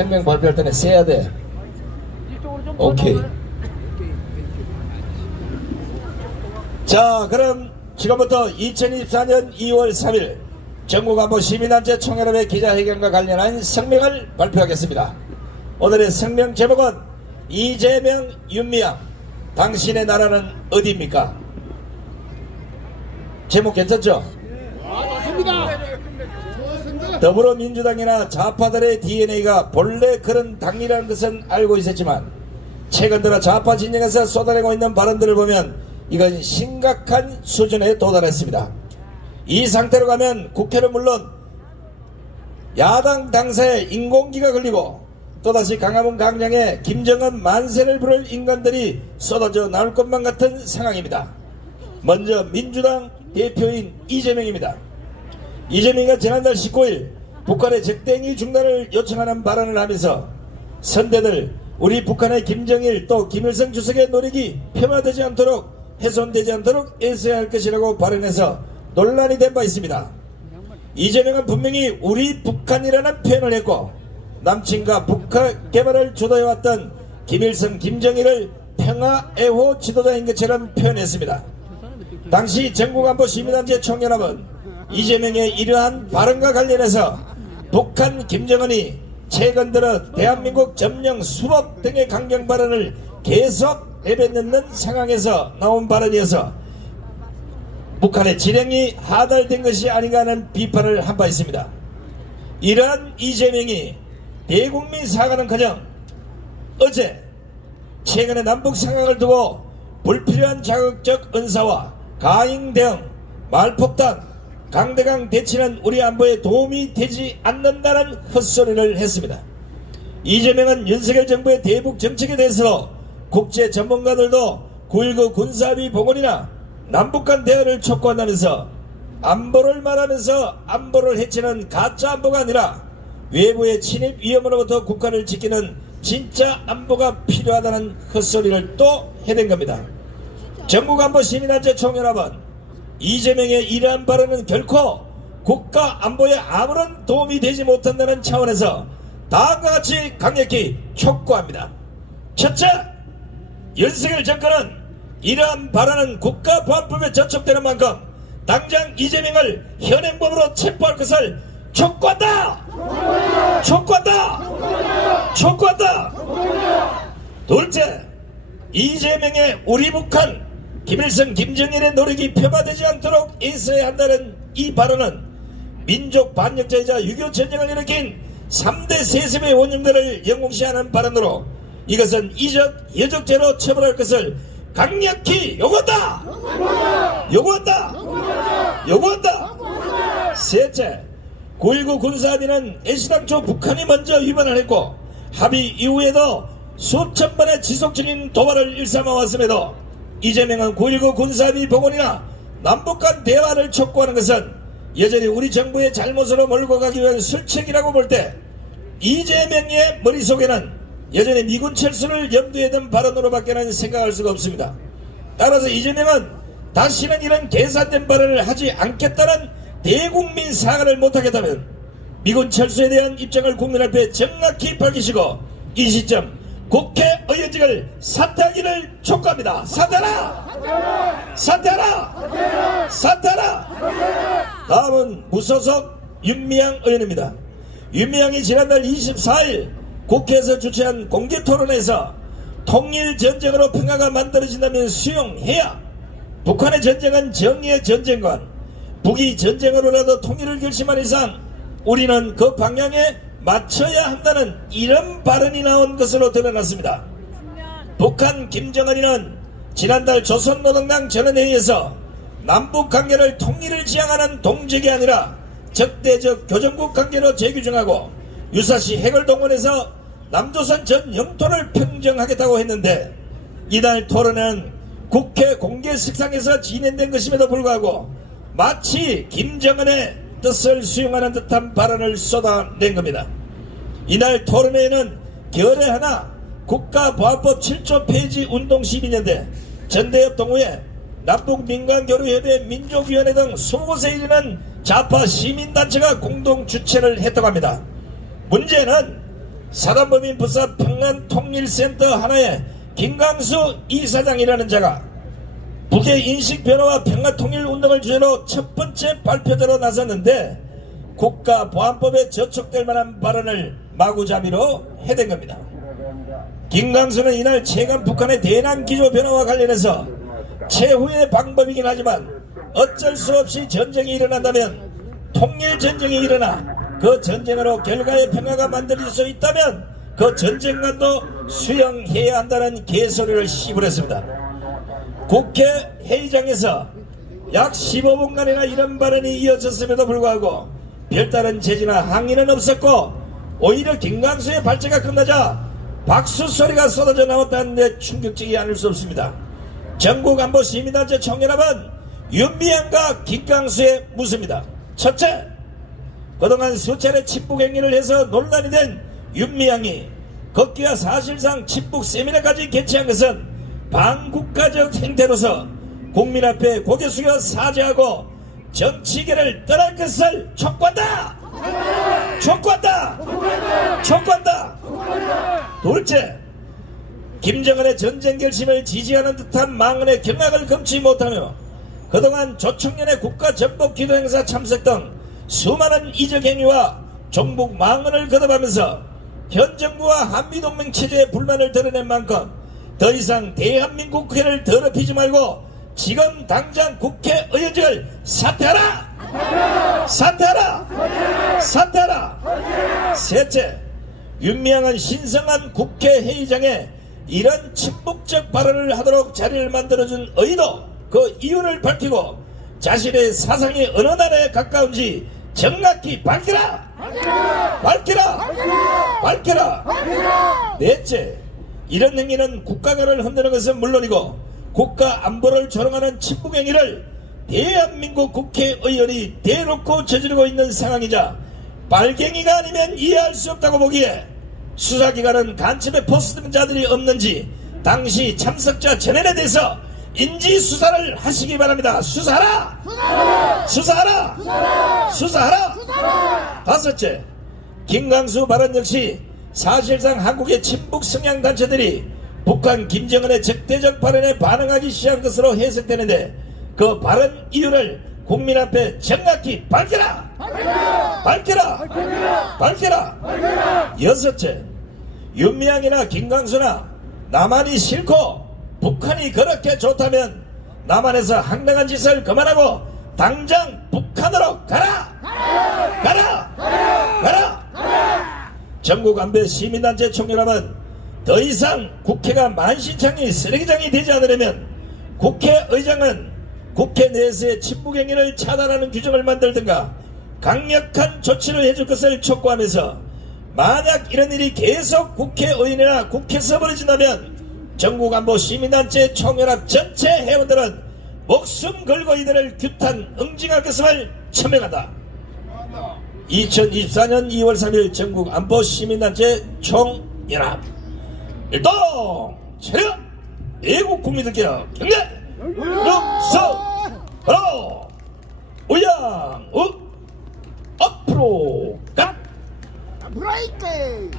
생명 발표할 때는 세야 돼. 오케이. 자, 그럼 지금부터 2024년 2월 3일 전국안보 시민단체 총연합의 기자회견과 관련한 성명을 발표하겠습니다. 오늘의 성명 제목은 이재명, 윤미향, 당신의 나라는 어디입니까? 제목 괜찮죠? 더불어민주당이나 좌파들의 DNA가 본래 그런 당이라는 것은 알고 있었지만 최근 들어 좌파 진영에서 쏟아내고 있는 발언들을 보면 이건 심각한 수준에 도달했습니다. 이 상태로 가면 국회는 물론 야당 당사에 인공기가 걸리고 또다시 광화문 광장에 김정은 만세를 부를 인간들이 쏟아져 나올 것만 같은 상황입니다. 먼저 민주당 대표인 이재명입니다. 이재명이가 지난달 19일 북한의 적대행위 중단을 요청하는 발언을 하면서 선대들 우리 북한의 김정일 또 김일성 주석의 노력이 폄하되지 않도록 훼손되지 않도록 애써야 할 것이라고 발언해서 논란이 된 바 있습니다. 이재명은 분명히 우리 북한이라는 표현을 했고 남친과 북한 개발을 주도해왔던 김일성 김정일을 평화애호 지도자인 것처럼 표현했습니다. 당시 전국안보 시민단체 총연합은 이재명의 이러한 발언과 관련해서 북한 김정은이 최근 들어 대한민국 점령 수법 등의 강경 발언을 계속 내뱉는 상황에서 나온 발언이어서 북한의 지령이 하달된 것이 아닌가 하는 비판을 한 바 있습니다. 이러한 이재명이 대국민 사과는커녕 어제 최근의 남북 상황을 두고 불필요한 자극적 언사와 가잉 대응, 말폭탄, 강대강 대치는 우리 안보에 도움이 되지 않는다는 헛소리를 했습니다. 이재명은 윤석열 정부의 대북 정책에 대해서 국제 전문가들도 9.19 군사합의 복원이나 남북 간 대화를 촉구한다면서 안보를 말하면서 안보를 해치는 가짜 안보가 아니라 외부의 침입 위험으로부터 국가를 지키는 진짜 안보가 필요하다는 헛소리를 또 해댄 겁니다. 전국안보 시민단체 총연합은 이재명의 이러한 발언은 결코 국가 안보에 아무런 도움이 되지 못한다는 차원에서 다음과 같이 강력히 촉구합니다. 첫째, 윤석열 정권은 이러한 발언은 국가보안법에 저촉되는 만큼 당장 이재명을 현행법으로 체포할 것을 촉구한다! 촉구한다! 촉구한다! 둘째, 이재명의 우리 북한 김일성 김정일의 노력이 폄하되지 않도록 애써야 한다는 이 발언은 민족 반역자이자 6.25 전쟁을 일으킨 3대 세습의 원흉들을 영웅시하는 발언으로 이것은 이적 여적죄로 처벌할 것을 강력히 요구한다! 요구한다! 요구한다! 셋째, 9.19 군사합의는 애시당초 북한이 먼저 위반을 했고 합의 이후에도 수천 번의 지속적인 도발을 일삼아왔음에도 이재명은 9.19 군사합의 복원이나 남북 간 대화를 촉구하는 것은 여전히 우리 정부의 잘못으로 몰고 가기 위한 술책이라고 볼 때 이재명의 머릿속에는 여전히 미군 철수를 염두에 둔 발언으로밖에는 생각할 수가 없습니다. 따라서 이재명은 다시는 이런 계산된 발언을 하지 않겠다는 대국민 사과를 못하겠다면 미군 철수에 대한 입장을 국민 앞에 정확히 밝히시고 이 시점 국회의원직을 사퇴하기를 촉구합니다. 사퇴하라! 사퇴하라! 사퇴하라! 다음은 무소속 윤미향 의원입니다. 윤미향이 지난달 24일 국회에서 주최한 공개토론에서 통일전쟁으로 평화가 만들어진다면 수용해야 북한의 전쟁은 정의의 전쟁관 북이 전쟁으로라도 통일을 결심한 이상 우리는 그 방향에 맞춰야 한다는 이런 발언이 나온 것으로 드러났습니다. 북한 김정은이는 지난달 조선노동당 전원회의에서 남북관계를 통일을 지향하는 동지가 아니라 적대적 교정국 관계로 재규정하고 유사시 핵을 동원해서 남조선 전 영토를 평정하겠다고 했는데 이날 토론은 국회 공개식상에서 진행된 것임에도 불구하고 마치 김정은의 뜻을 수용하는 듯한 발언을 쏟아낸 겁니다. 이날 토론회에는 결의 하나 국가보안법 7조 폐지 운동 시민연대 전대협 동호회 남북민간교류협회 민족위원회 등 20곳에 이르는 좌파 시민단체가 공동 주최를 했다고 합니다. 문제는 사단법인 부사 평안통일센터 하나의 김강수 이사장이라는 자가 북의 인식 변화와 평화통일 운동을 주제로 첫 번째 발표자로 나섰는데 국가보안법에 저촉될 만한 발언을 마구잡이로 해댄 겁니다. 김강수는 이날 최근 북한의 대남 기조 변화와 관련해서 최후의 방법이긴 하지만 어쩔 수 없이 전쟁이 일어난다면 통일전쟁이 일어나 그 전쟁으로 결과의 평화가 만들어질 수 있다면 그 전쟁관도 수용해야 한다는 개소리를 씹으렸습니다. 국회 회의장에서 약 15분간이나 이런 발언이 이어졌음에도 불구하고 별다른 제지나 항의는 없었고 오히려 김강수의 발제가 끝나자 박수 소리가 쏟아져 나왔다는데 충격적이 아닐 수 없습니다. 전국안보 시민단체 총연합은 윤미향과 김강수의 무수입니다. 첫째, 그동안 수차례 친북 행위를 해서 논란이 된 윤미향이 걷기와 사실상 친북 세미나까지 개최한 것은 반국가적 행태로서 국민 앞에 고개 숙여 사죄하고 정치계를 떠날 것을 촉구한다! 촉구한다! 촉구한다! 둘째, 김정은의 전쟁 결심을 지지하는 듯한 망언의 경악을 금치 못하며 그동안 조청년의 국가전복 기도 행사 참석 등 수많은 이적 행위와 종북 망언을 거듭하면서 현 정부와 한미동맹 체제에 불만을 드러낸 만큼 더 이상 대한민국 국회를 더럽히지 말고 지금 당장 국회의원직을 사퇴하라! 사퇴하라! 사퇴하라! 셋째, 윤미향은 신성한 국회회의장에 이런 친북적 발언을 하도록 자리를 만들어준 의도, 그 이유를 밝히고 자신의 사상이 어느 나라에 가까운지 정확히 밝히라! 밝히라! 밝히라! 넷째, 이런 행위는 국가관을 흔드는 것은 물론이고 국가 안보를 조롱하는 친북 행위를 대한민국 국회의원이 대놓고 저지르고 있는 상황이자 빨갱이가 아니면 이해할 수 없다고 보기에 수사기관은 간첩에 포스된 자들이 없는지 당시 참석자 전원에 대해서 인지수사를 하시기 바랍니다. 수사하라! 수사하라! 수사하라! 수사하라! 수사하라! 다섯째, 김강수 발언 역시 사실상 한국의 친북 성향 단체들이 북한 김정은의 적대적 발언에 반응하기 시작한 것으로 해석되는데 그 발언 이유를 국민 앞에 정확히 밝혀라! 밝혀라! 밝혀라! 밝혀라! 여섯째, 윤미향이나 김강수나 남한이 싫고 북한이 그렇게 좋다면 남한에서 황당한 짓을 그만하고 당장 북한으로 가라! 가라! 가라! 전국안보 시민단체 총연합은 더 이상 국회가 만신창이 쓰레기장이 되지 않으려면 국회의장은 국회 내에서의 친북행위를 차단하는 규정을 만들든가 강력한 조치를 해줄 것을 촉구하면서 만약 이런 일이 계속 국회의원이나 국회에서 벌어진다면 전국안보 시민단체 총연합 전체 회원들은 목숨 걸고 이들을 규탄 응징할 것을 천명한다. 2024년 2월 3일 전국안보 시민단체 총연합 일동 차렷 애국 국민들께 경례 육성 바로 우양 앞으로 가 브레이크